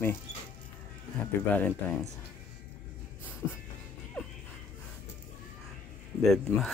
Me. Happy Valentine's. Dead ma.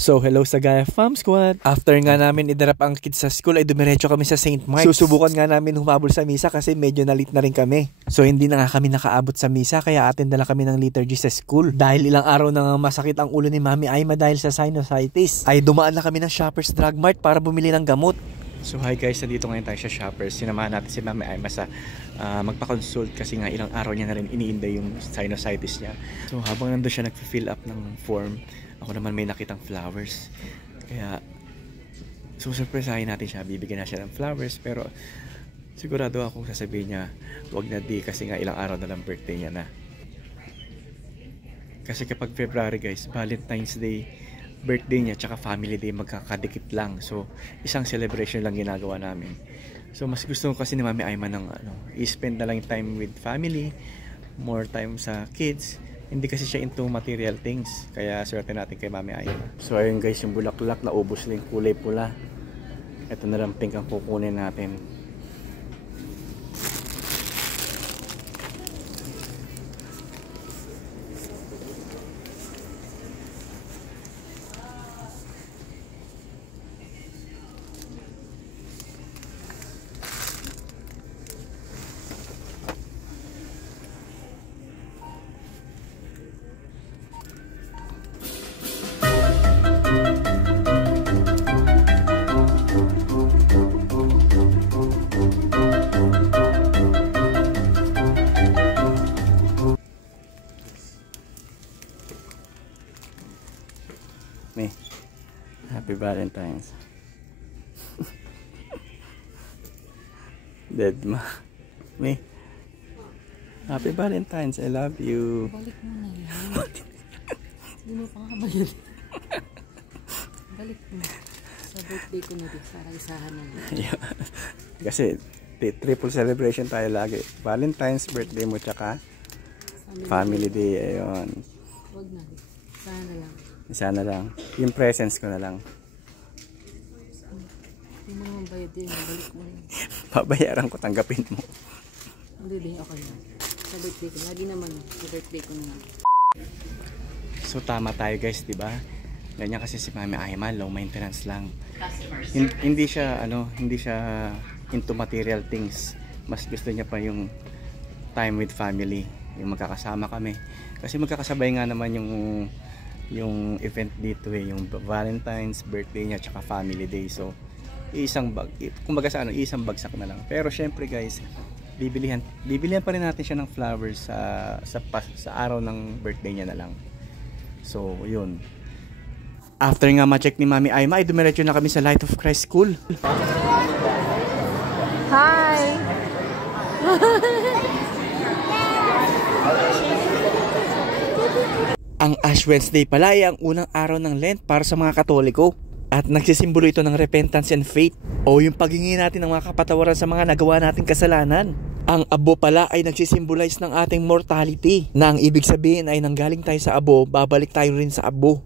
So hello sa Gaya Fam Squad. After nga namin idarap ang kids sa school ay dumiretso kami sa St. Mark's. Susubukan nga namin humabol sa misa kasi medyo nalit na rin kami. So hindi na nga kami nakaabot sa misa kaya attend na lang kami ng liturgy sa school. Dahil ilang araw na masakit ang ulo ni Mami Aima dahil sa sinusitis ay dumaan na kami ng Shoppers Drug Mart para bumili ng gamot. So hi guys, nandito ngayon tayo sa Shoppers. Sinamahan natin si Mami Aima sa magpa-consult kasi nga ilang araw niya na rin iniinday yung sinusitis niya. So habang nandun siya nag-fill up ng form, ako naman may nakitang flowers. Kaya susurpresahin natin siya, bibigyan na siya ng flowers. Pero sigurado ako sasabihin niya wag na di kasi nga ilang araw na lang birthday niya na. Kasi kapag February guys, Valentine's Day, birthday niya tsaka family day magkakadikit lang. So isang celebration lang ginagawa namin. So mas gusto ko kasi ni Mami Aima ng i-spend na lang time with family, more time sa kids. Hindi kasi siya into material things. Kaya swerte natin kay Mami Aima. So ayun guys, yung bulaklak na ubos na yung kulay pula. Ito na lang pink ang kukunin natin. Me. Happy Valentine's. Dead ma. Me. Happy Valentine's. I love you. Balik mo na yan. Hindi mo pa kabayad. Balik mo. Sa birthday ko na din. Sarang-isahan na din. Kasi triple celebration tayo lagi. Valentine's, birthday mo, tsaka family day. Ayun. Huwag na. Sana na lang. Sana lang. Yung presence ko na lang. Hindi mo naman bayad din. Balik mo na. Pabayaran ko, tanggapin mo. Hindi din. Okay na. Sa birthday ko. Lagi naman. Sa birthday ko na. So tama tayo guys, di ba? Ganyan kasi si Mami Aima, low maintenance lang. Hindi siya into material things. Mas gusto niya pa yung time with family, yung magkakasama kami. Kasi magkakasabay nga naman yung event dito yung Valentine's, birthday niya, tsaka family day. So kumbaga sa isang bagsak na lang. Pero syempre guys, bibilihan pa rin natin siya ng flowers sa araw ng birthday niya na lang. So yun. After nga ma-check ni Mami Aima, ay dumiretso na kami sa Light of Christ School. Hi! Ang Ash Wednesday pala ay ang unang araw ng Lent para sa mga Katoliko. At nagsisimbolo ito ng repentance and faith, o yung paghingi natin ng mga kapatawaran sa mga nagawa nating kasalanan. Ang abo pala ay nagsisimbolize ng ating mortality, na ang ibig sabihin ay nanggaling tayo sa abo, babalik tayo rin sa abo.